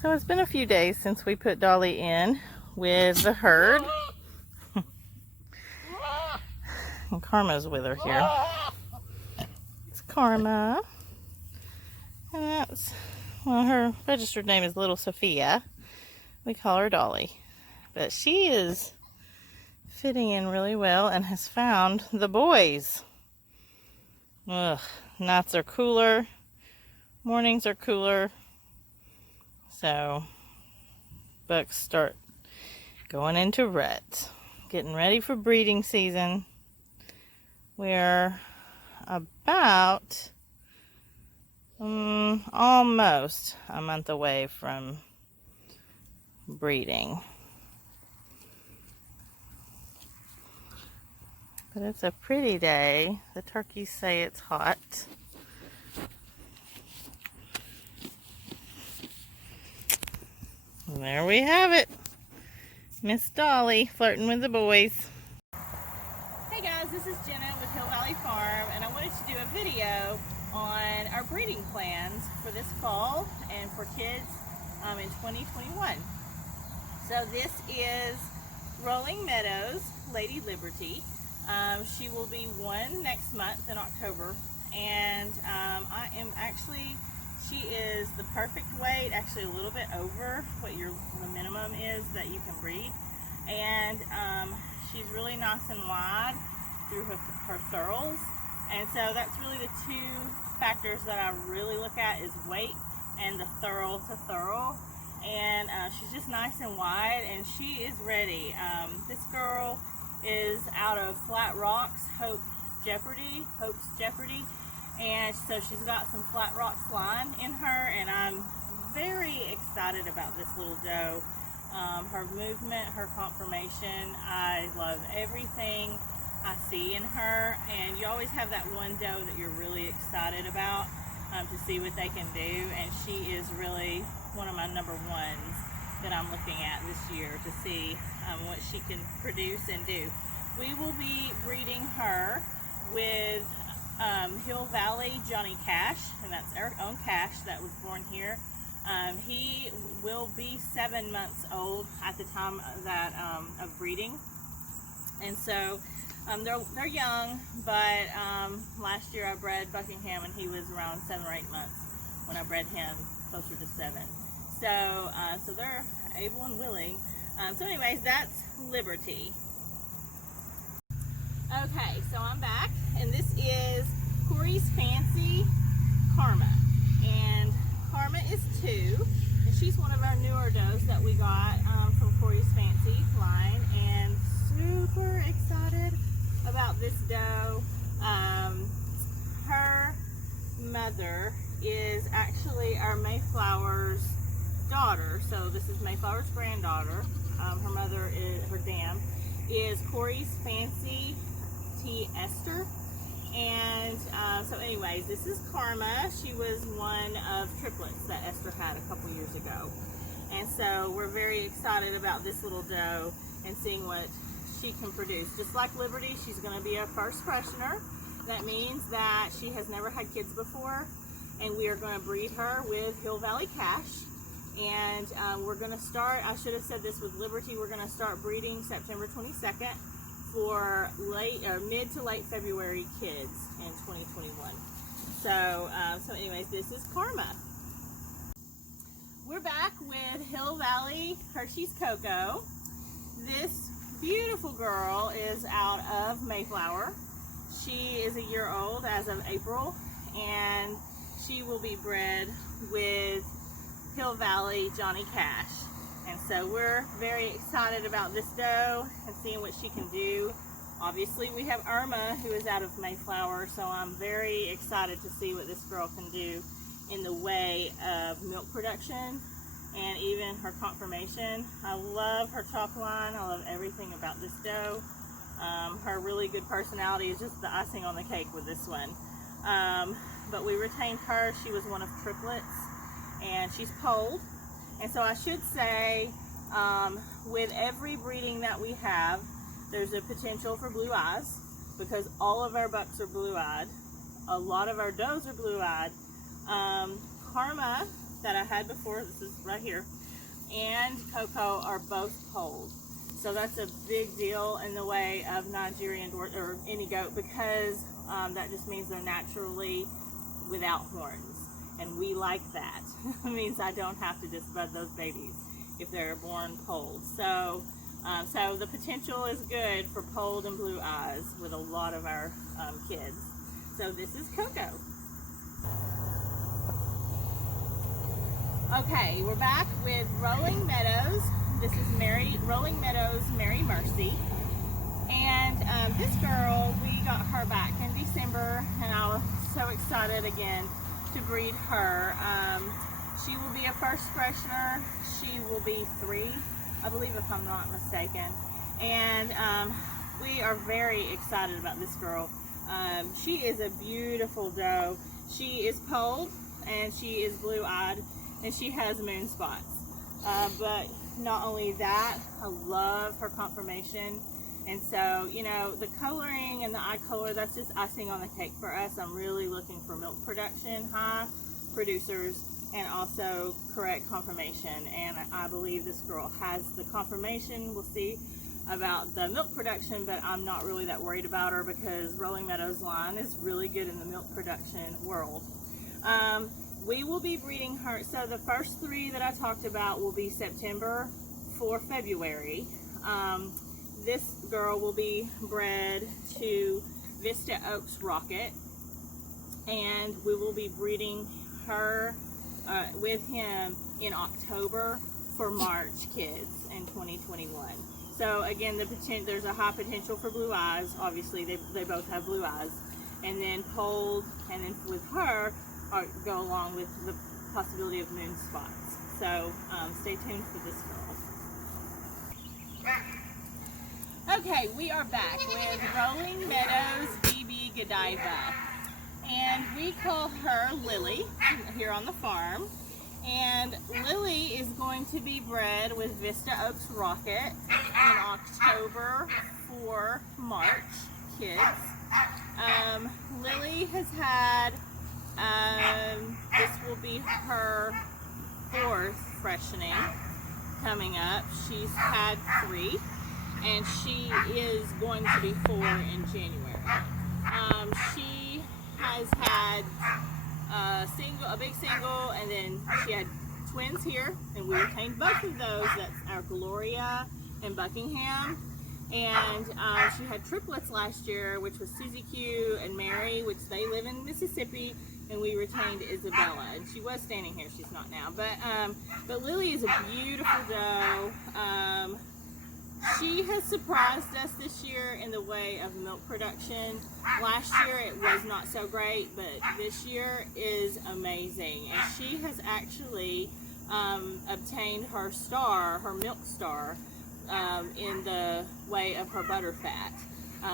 So it's been a few days since we put Dolly in with the herd. And Karma's with her here. It's Karma. And that's, well, her registered name is Little Sophia. We call her Dolly. But she is fitting in really well and has found the boys. Ugh, nights are cooler. Mornings are cooler. So bucks start going into rut, getting ready for breeding season. We're about almost a month away from breeding. But it's a pretty day. The turkeys say it's hot. And there we have it. Miss Dolly flirting with the boys. Hey guys, this is Jenna with Hill Valley Farm, and I wanted to do a video on our breeding plans for this fall and for kids in 2021. So this is Rolling Meadows Lady Liberty. She will be 1 next month in October, and she is the perfect weight, actually a little bit over what the minimum is that you can breed. And she's really nice and wide through her thurls. And so that's really the two factors that I really look at, is weight and the thurl to thurl. And she's just nice and wide, and she is ready. This girl is out of Flat Rocks, Hope's Jeopardy. And so she's got some Flat Rocks line in her, and I'm very excited about this little doe. Her movement, her conformation, I love everything I see in her. And you always have that one doe that you're really excited about to see what they can do, and she is really one of my number ones that I'm looking at this year to see what she can produce and do. We will be breeding her with Hill Valley Johnny Cash, and that's our own Cash that was born here. He will be 7 months old at the time that of breeding, and so they're young. But last year I bred Buckingham, and he was around 7 or 8 months when I bred him, closer to 7. So they're able and willing. So anyways, that's Liberty. Okay, so I'm back, and this is Corey's Fancy Karma. And Karma is 2, and she's one of our newer does that we got from Corey's Fancy line, and super excited about this doe. Her mother is actually our Mayflower's daughter, so this is Mayflower's granddaughter. Her mother is, her dam is Corey's Fancy T. Esther. And so anyways, this is Karma. She was one of triplets that Esther had a couple years ago. And so we're very excited about this little doe and seeing what she can produce. Just like Liberty, she's going to be a first freshener. That means that she has never had kids before, and we are going to breed her with Hill Valley Cash. And we're going to start, I should have said this with Liberty, we're going to start breeding September 22nd for mid to late February kids in 2021. So anyways, this is Karma. We're back with Hill Valley Hershey's Cocoa. This beautiful girl is out of Mayflower. She is a year old as of April, and she will be bred with Hill Valley Johnny Cash. And so we're very excited about this doe and seeing what she can do. Obviously we have Irma, who is out of Mayflower, so I'm very excited to see what this girl can do in the way of milk production and even her conformation. I love her top line. I love everything about this doe. Her really good personality is just the icing on the cake with this one. But we retained her. She was one of triplets, and she's polled. And so I should say, with every breeding that we have, there's a potential for blue eyes, because all of our bucks are blue-eyed. A lot of our does are blue-eyed. Karma that I had before, this is right here, and Coco are both polled. So that's a big deal in the way of Nigerian Dwarf or any goat, because that just means they're naturally without horns, and we like that. It means I don't have to disbud those babies if they're born polled. So so the potential is good for polled and blue eyes with a lot of our kids. So this is Coco. Okay, we're back with Rolling Meadows. This is Rolling Meadows Mary Mercy. And this girl, we got her back in December, and I was so excited again to breed her. She will be a first freshener. She will be 3, I believe, if I'm not mistaken. And we are very excited about this girl. She is a beautiful doe. She is polled, and she is blue-eyed, and she has moon spots. But not only that, I love her conformation. And so, you know, the coloring and the eye color, that's just icing on the cake for us. I'm really looking for milk production, high producers, and also correct conformation. And I believe this girl has the conformation. We'll see about the milk production, but I'm not really that worried about her because Rolling Meadows line is really good in the milk production world. We will be breeding her. So the first 3 that I talked about will be September for February. This girl will be bred to Vista Oaks Rocket, and we will be breeding her with him in October for March kids in 2021. So again, there's a high potential for blue eyes. Obviously, they both have blue eyes, and then polled, and then with her go along with the possibility of moon spots. So stay tuned for this girl. Okay, we are back with Rolling Meadows BB Godiva, and we call her Lily here on the farm. And Lily is going to be bred with Vista Oaks Rocket in October for March kids. Lily has had, this will be her 4th freshening coming up. She's had 3. And she is going to be 4 in January. She has had a big single, and then she had twins here, and we retained both of those. That's our Gloria and Buckingham. And she had triplets last year, which was Susie Q and Mary, which they live in Mississippi, and we retained Isabella. And she was standing here, she's not now. But Lily is a beautiful doe. She has surprised us this year in the way of milk production. Last year it was not so great, but this year is amazing. And she has actually obtained her star, her milk star, in the way of her butter fat.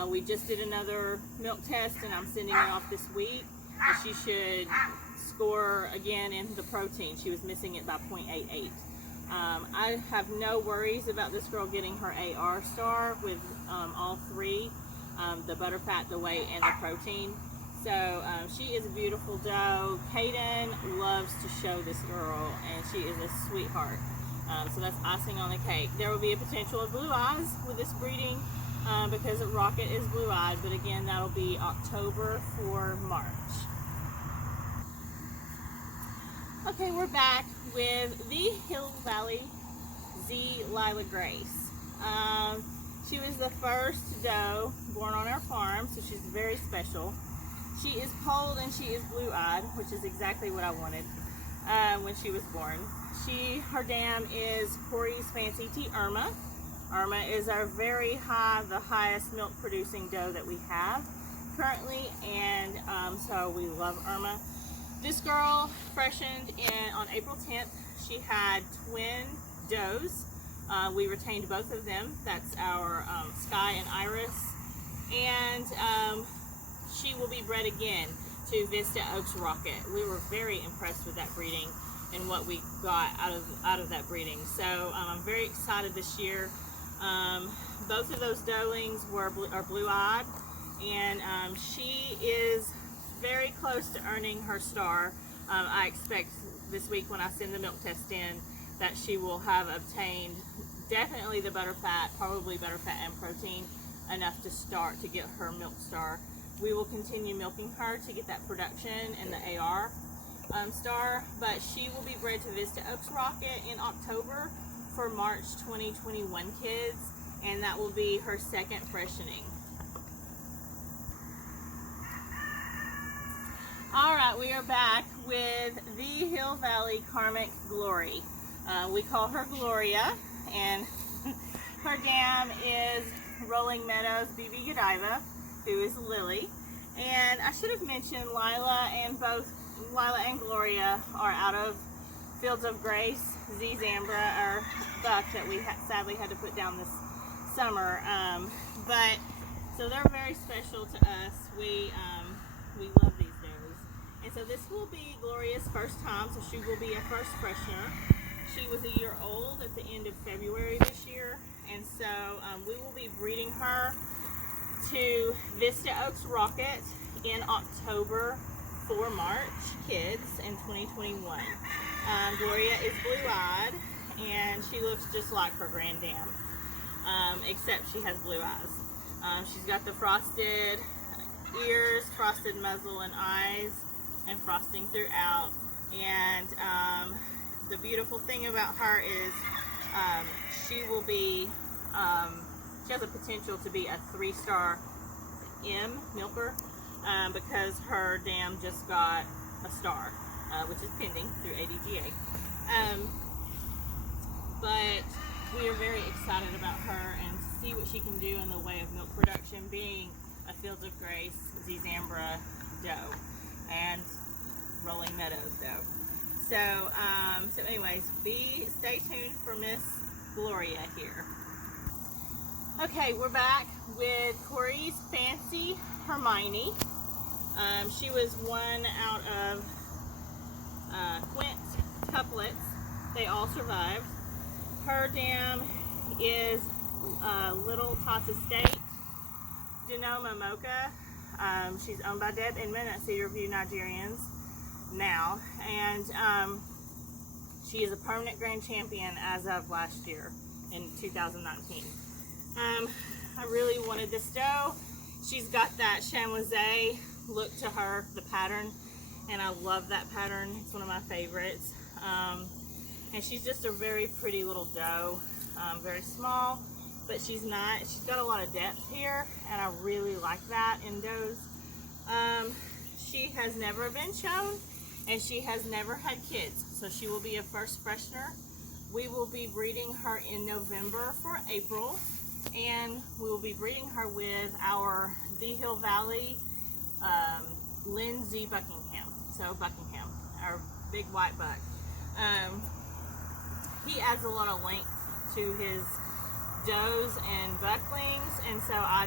We just did another milk test, and I'm sending it off this week. And she should score again in the protein. She was missing it by 0.88. I have no worries about this girl getting her AR star with all 3, the butterfat, the weight, and the protein. So she is a beautiful doe. Kaden loves to show this girl, and she is a sweetheart. So that's icing on the cake. There will be a potential of blue eyes with this breeding because Rocket is blue-eyed, but again, that'll be October for March. Okay, we're back with the Hill Valley Z Lila Grace. She was the first doe born on our farm, so she's very special. She is polled and she is blue-eyed, which is exactly what I wanted when she was born. Her dam is Corey's Fancy Tea Irma. Irma is our the highest milk producing doe that we have currently, and so we love Irma. This girl freshened on April 10th. She had twin does. We retained both of them. That's our Sky and Iris. And she will be bred again to Vista Oaks Rocket. We were very impressed with that breeding and what we got out of that breeding. So I'm very excited this year. Both of those doelings are blue-eyed, and she is very close to earning her star. I expect this week when I send the milk test in that she will have obtained definitely the butterfat, probably butterfat and protein, enough to start to get her milk star. We will continue milking her to get that production and the AR star, but she will be bred to Vista Oaks Rocket in October for March 2021 kids, and that will be her second freshening. Alright, we are back with the Hill Valley Karmic Glory. We call her Gloria, and her dam is Rolling Meadows BB Godiva, who is Lily. And I should have mentioned Lila and Gloria are out of Fields of Grace, Z Zambra, our buck that we sadly had to put down this summer. But so they're very special to us. We love these does. And so this will be Gloria's first time, so she will be a first freshener. She was a year old at the end of February this year, and so we will be breeding her to Vista Oaks Rocket in October for March kids in 2021. Gloria is blue-eyed, and she looks just like her grand dam, except she has blue eyes. She's got the frosted ears, frosted muzzle and eyes, and frosting throughout. And the beautiful thing about her is she will be, she has a potential to be a 3-star M milker because her dam just got a star, which is pending through ADGA. But we are very excited about her and to see what she can do in the way of milk production, being a Fields of Grace Z Zambra doe and Rolling Meadows doe. So anyways, stay tuned for Miss Gloria here. Okay, we're back with Corey's Fancy Hermione. She was one out of Quint's couplets. They all survived. Her dam is Little Tots Estate, Denoma Mocha. She's owned by Deb Inman at Cedar View Nigerians now, and she is a permanent grand champion as of last year in 2019. I really wanted this doe. She's got that chamoisé look to her, the pattern, and I love that pattern. It's one of my favorites. And she's just a very pretty little doe, very small, but she's got a lot of depth here, and I really like that in does. She has never been shown, and she has never had kids, so she will be a first freshener. We will be breeding her in November for April, and we will be breeding her with our The Hill Valley Lindsay Buckingham. So Buckingham, our big white buck. He adds a lot of length to his does and bucklings, and so I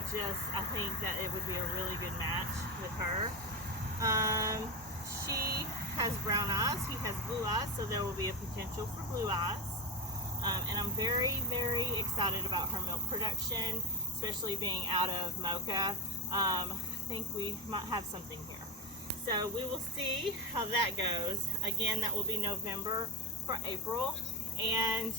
think that it would be a really good match with her. She has brown eyes, he has blue eyes, so there will be a potential for blue eyes. And I'm very, very excited about her milk production, especially being out of Mocha. I think we might have something here. So we will see how that goes. Again, that will be November for April, and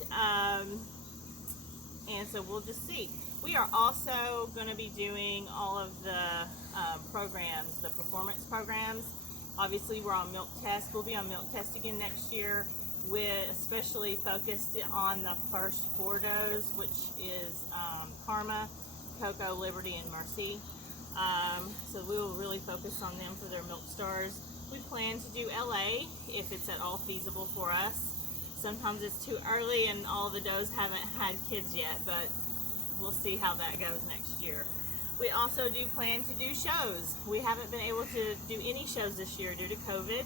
so we'll just see. We are also going to be doing all of the programs, the performance programs. Obviously, we're on milk test. We'll be on milk test again next year, with especially focused on the first 4 does, which is Karma, Coco, Liberty, and Mercy. So we will really focus on them for their milk stars. We plan to do LA if it's at all feasible for us. Sometimes it's too early and all the does haven't had kids yet, but we'll see how that goes next year. We also do plan to do shows. We haven't been able to do any shows this year due to COVID.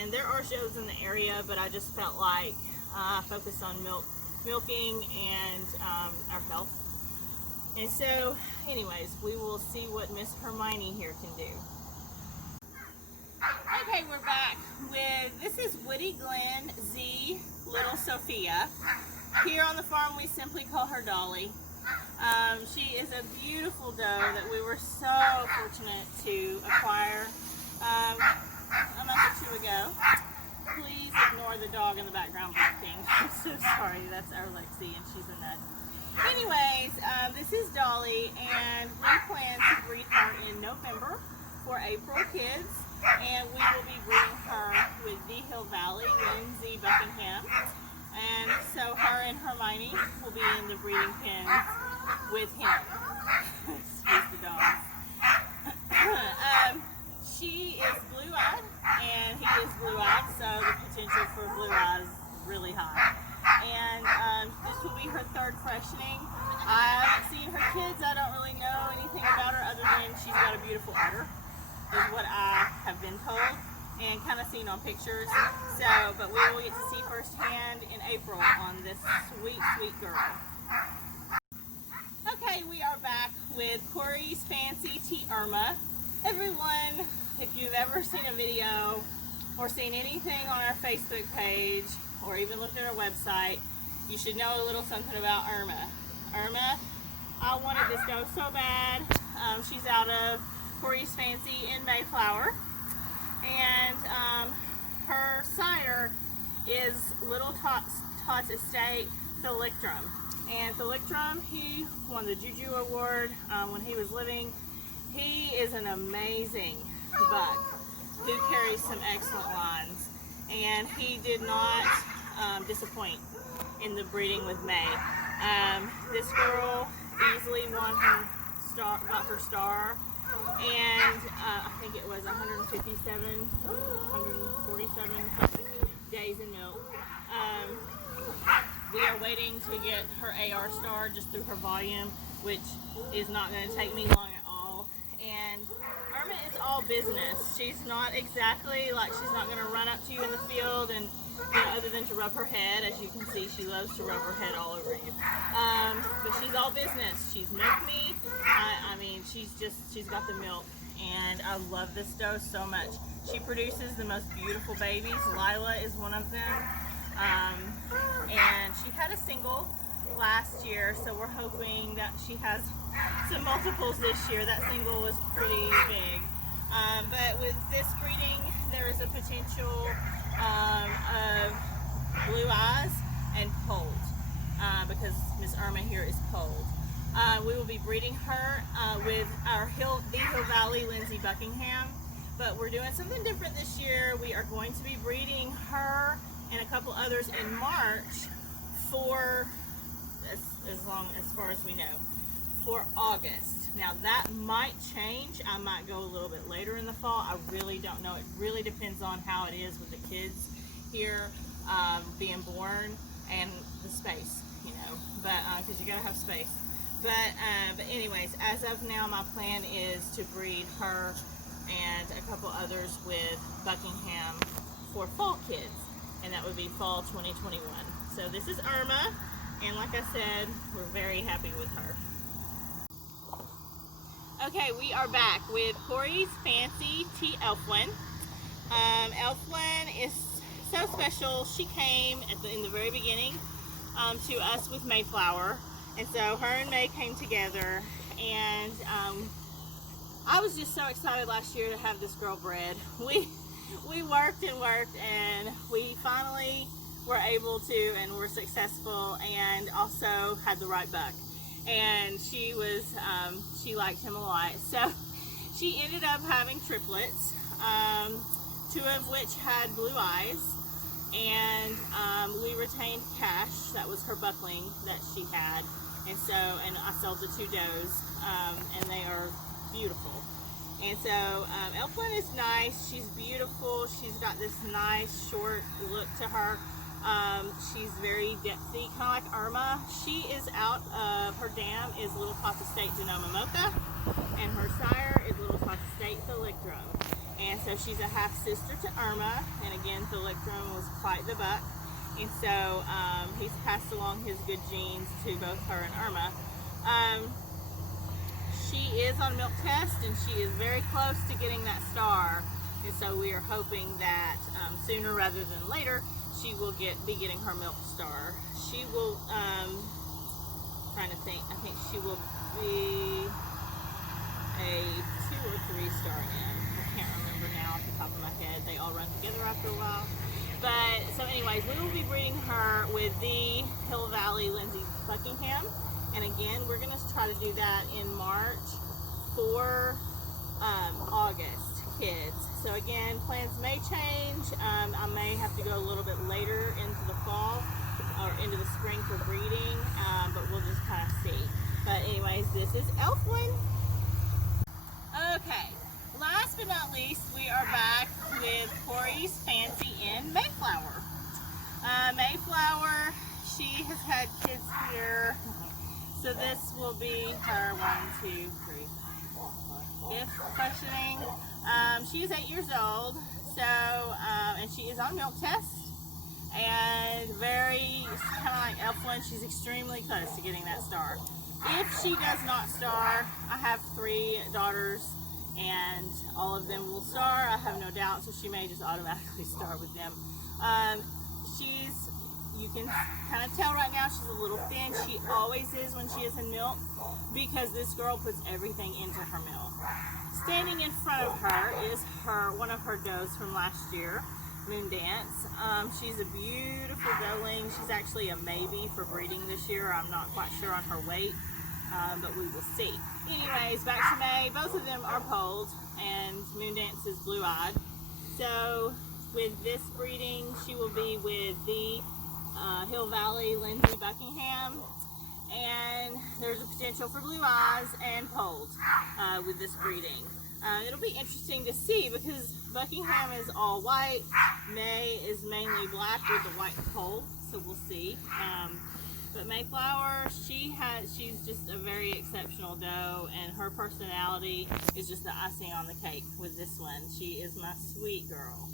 And there are shows in the area, but I just felt like focus on milking and our health. And so, anyways, we will see what Miss Hermione here can do. Okay, we're back with, this is Woody Glen Z Little Sophia. Here on the farm, we simply call her Dolly. She is a beautiful doe that we were so fortunate to acquire a month or 2 ago. Please ignore the dog in the background barking. I'm so sorry. That's our Lexi, and she's a nut. Anyways, this is Dolly, and we plan to breed her in November for April kids, and we will be breeding her with the Hill Valley Lindsay Buckingham. And so her and Hermione will be in the breeding pens with him. Excuse the dogs. She is blue-eyed, and he is blue-eyed, so the potential for blue-eyes is really high. And this will be her third freshening. I haven't seen her kids. I don't really know anything about her other than she's got a beautiful udder, is what I have been told, and kind of seen on pictures. So, but we will get to see firsthand in April on this sweet, sweet girl. Okay, we are back with Corey's Fancy Tea Irma. Everyone, if you've ever seen a video or seen anything on our Facebook page or even looked at our website, you should know a little something about Irma. Irma, I wanted this doe so bad. She's out of Corey's Fancy in Mayflower, and her sire is Little Tots Estate Thalictrum. And Thalictrum, he won the Juju Award when he was living. He is an amazing buck who carries some excellent lines, and he did not disappoint in the breeding with May. This girl easily won her star, got her star, and I think it was 147 something days in milk. We are waiting to get her AR star just through her volume, which is not going to take me long at all. And Irma is all business. She's not exactly like, she's not going to run up to you in the field and, you know, other than to rub her head. As you can see, she loves to rub her head all over you. But she's all business. She's milked me. I mean, she's got the milk, and I love this doe so much. She produces the most beautiful babies. Lila is one of them. And she had a single last year, so we're hoping that she has some multiples this year. That single was pretty big. But with this breeding, there is a potential of blue eyes and cold, because Miss Irma here is cold. We will be breeding her with our the Hill Valley Lindsay Buckingham, but we're doing something different this year. We are going to be breeding her and a couple others in March for, as far as we know, for August. Now that might change. I might go a little bit later in the fall. I really don't know. It really depends on how it is with the kids here being born and the space, you know, but because you gotta have space. But anyways, as of now, my plan is to breed her and a couple others with Buckingham for fall kids, and that would be fall 2021. So this is Irma, and like I said, we're very happy with her. Okay, we are back with Corey's Fancy Tea Elfwin. Elfwin is so special. She came in the very beginning to us with Mayflower, and so her and May came together, and I was just so excited last year to have this girl bred. We worked and worked, and we finally were able to, and were successful, and also had the right buck. And she liked him a lot. So she ended up having triplets, two of which had blue eyes, and we retained Cash. That was her buckling that she had, and I sold the two does, and they are beautiful. And so Elfwin is nice. She's beautiful. She's got this nice short look to her. She's very depthy, kind of like Irma. She is out of, her dam is Little Tots Estate Genoma Mocha, and her sire is Little Tots Estate Thalictrum. And so she's a half sister to Irma, and again, Thalictrum was quite the buck. And so he's passed along his good genes to both her and Irma. She is on milk test, and she is very close to getting that star. And so we are hoping that sooner rather than later, she will be getting her milk star. She will, trying to think, I think she will be a 2 or 3 star in. I can't remember now off the top of my head. They all run together after a while. But so anyways, we will be breeding her with the Hill Valley Lindsay Buckingham. And again, we're going to try to do that in March for August kids. So again, plans may change. I may have to go a little bit later into the fall or into the spring for breeding, but we'll just kind of see. But anyways, this is Elfwin. Okay, last but not least, we are back with Corey's Fancy in Mayflower. Mayflower, she has had kids here. So this will be her 1, 2, 3, 4 gift questioning. She is 8 years old, so and she is on milk test, and very kind of like Elfwin, she's extremely close to getting that star. If she does not star, I have 3 daughters, and all of them will star. I have no doubt, so she may just automatically star with them. You can kind of tell right now she's a little thin. She always is when she is in milk, because this girl puts everything into her milk. Standing in front of her is one of her does from last year, Moon Dance. She's a beautiful doeling. She's actually a maybe for breeding this year. I'm not quite sure on her weight, but we will see. Anyways, back to May. Both of them are polled, and Moon Dance is blue-eyed. So with this breeding, she will be with the Hill Valley Lindsay Buckingham, and there's a potential for blue eyes and polled with this breeding. It'll be interesting to see, because Buckingham is all white, May is mainly black with the white poll, so we'll see. But Mayflower, she's just a very exceptional doe, and her personality is just the icing on the cake with this one. She is my sweet girl.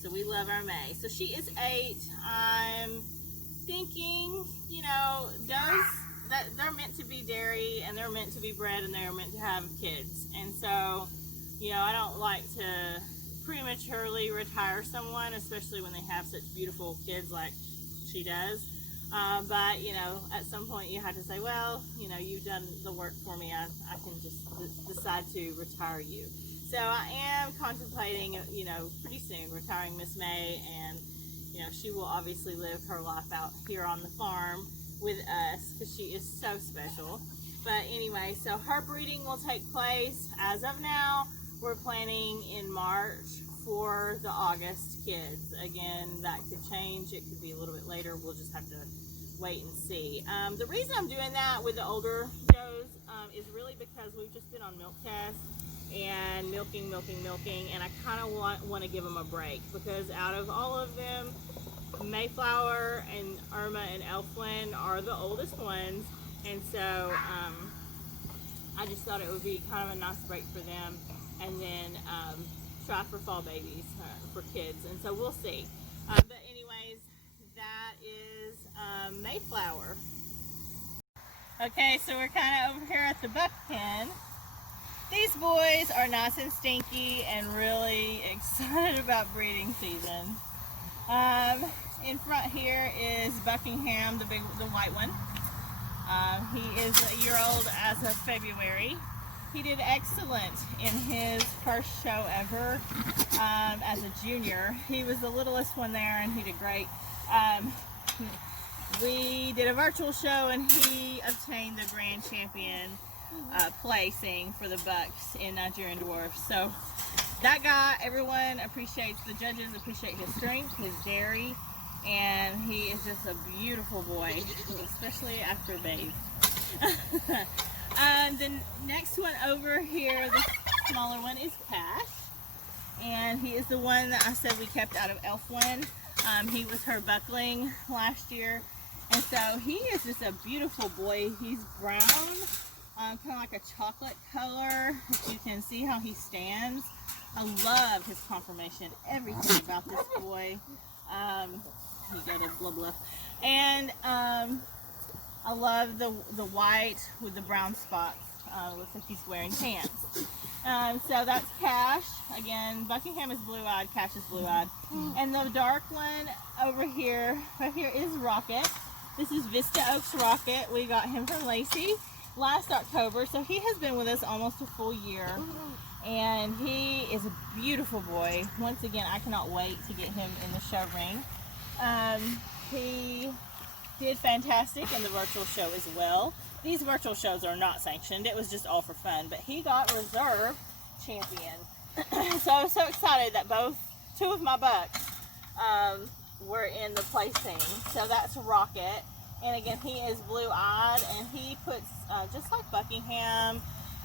So we love our May. So she is 8. I'm thinking, you know, does that they're meant to be dairy, and they're meant to be bred, and they're meant to have kids. And so, you know, I don't like to prematurely retire someone, especially when they have such beautiful kids like she does. But, you know, at some point you have to say, well, you know, you've done the work for me. I can just decide to retire you. So I am contemplating, you know, pretty soon retiring Miss May, and, you know, she will obviously live her life out here on the farm with us, because she is so special. But anyway, so her breeding will take place, as of now, we're planning in March for the August kids. Again, that could change. It could be a little bit later. We'll just have to wait and see. The reason I'm doing that with the older does is really because we've just been on milk tests and milking, and I kind of want to give them a break, because out of all of them, Mayflower and Irma and Elfwin are the oldest ones, and so I just thought it would be kind of a nice break for them, and then try for fall babies for kids, and so we'll see. But anyways, that is Mayflower. Okay, so we're kind of over here at the buck pen. These boys are nice and stinky and really excited about breeding season. In front here is Buckingham, the white one. He is a year old as of February. He did excellent in his first show ever as a junior. He was the littlest one there, and he did great. We did a virtual show, and he obtained the grand champion placing for the bucks in Nigerian Dwarf. So that guy, everyone appreciates, the judges appreciate his strength, his dairy, and he is just a beautiful boy, especially after bathe. The next one over here, the smaller one, is Cash, and he is the one that I said we kept out of Elfwin. He was her buckling last year, and so he is just a beautiful boy. He's brown, kind of like a chocolate color. You can see how he stands. I love his conformation, everything about this boy. You go to blah blah. And I love the white with the brown spots. Looks like he's wearing pants. So that's Cash. Again, Buckingham is blue-eyed, Cash is blue-eyed. And the dark one over here, right here, is Rocket. This is Vista Oaks Rocket. We got him from Lacey last October, so he has been with us almost a full year. and he is a beautiful boy. Once again, I cannot wait to get him in the show ring. He did fantastic in the virtual show as well. These virtual shows are not sanctioned. It was just all for fun, but he got reserve champion. So I was so excited that two of my bucks were in the placing. So that's Rocket, and again, he is blue-eyed, and he puts just like Buckingham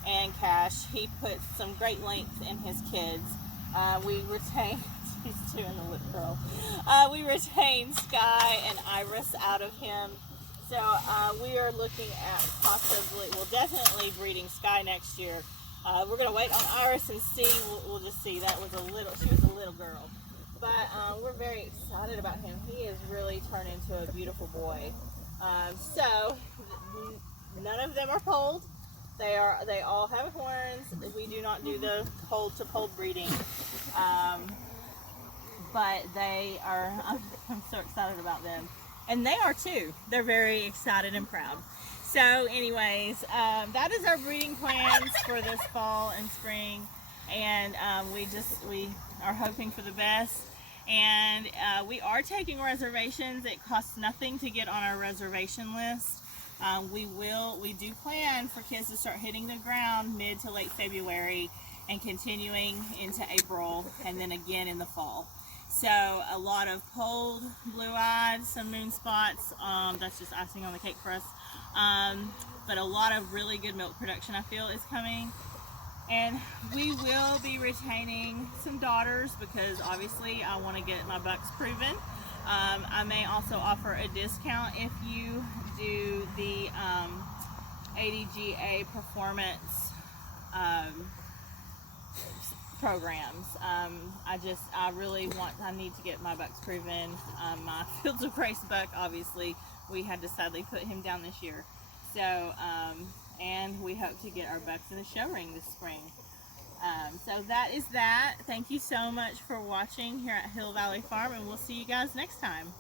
and Cash, he puts some great length in his kids. We retained she's doing the lip curl. We retained Sky and Iris out of him. So we are looking at possibly, well, definitely breeding Sky next year. We're gonna wait on Iris and see. We'll just see. That was she was a little girl, but we're very excited about him. He has really turned into a beautiful boy. So none of them are polled. They all have horns. We do not do the polled to polled breeding, but they are. I'm so excited about them, and they are too. They're very excited and proud. So, anyways, that is our breeding plans for this fall and spring, and we are hoping for the best. And we are taking reservations. It costs nothing to get on our reservation list. We do plan for kids to start hitting the ground mid to late February and continuing into April, and then again in the fall. So a lot of polled, blue-eyed, some moon spots. That's just icing on the cake for us. But a lot of really good milk production, I feel, is coming. And we will be retaining some daughters because obviously I want to get my bucks proven. I may also offer a discount if you do the ADGA performance programs. I need to get my bucks proven. My Fields of Grace buck, obviously, we had to sadly put him down this year. So, and we hope to get our bucks in the show ring this spring. So that is that. Thank you so much for watching here at Hill Valley Farm, and we'll see you guys next time.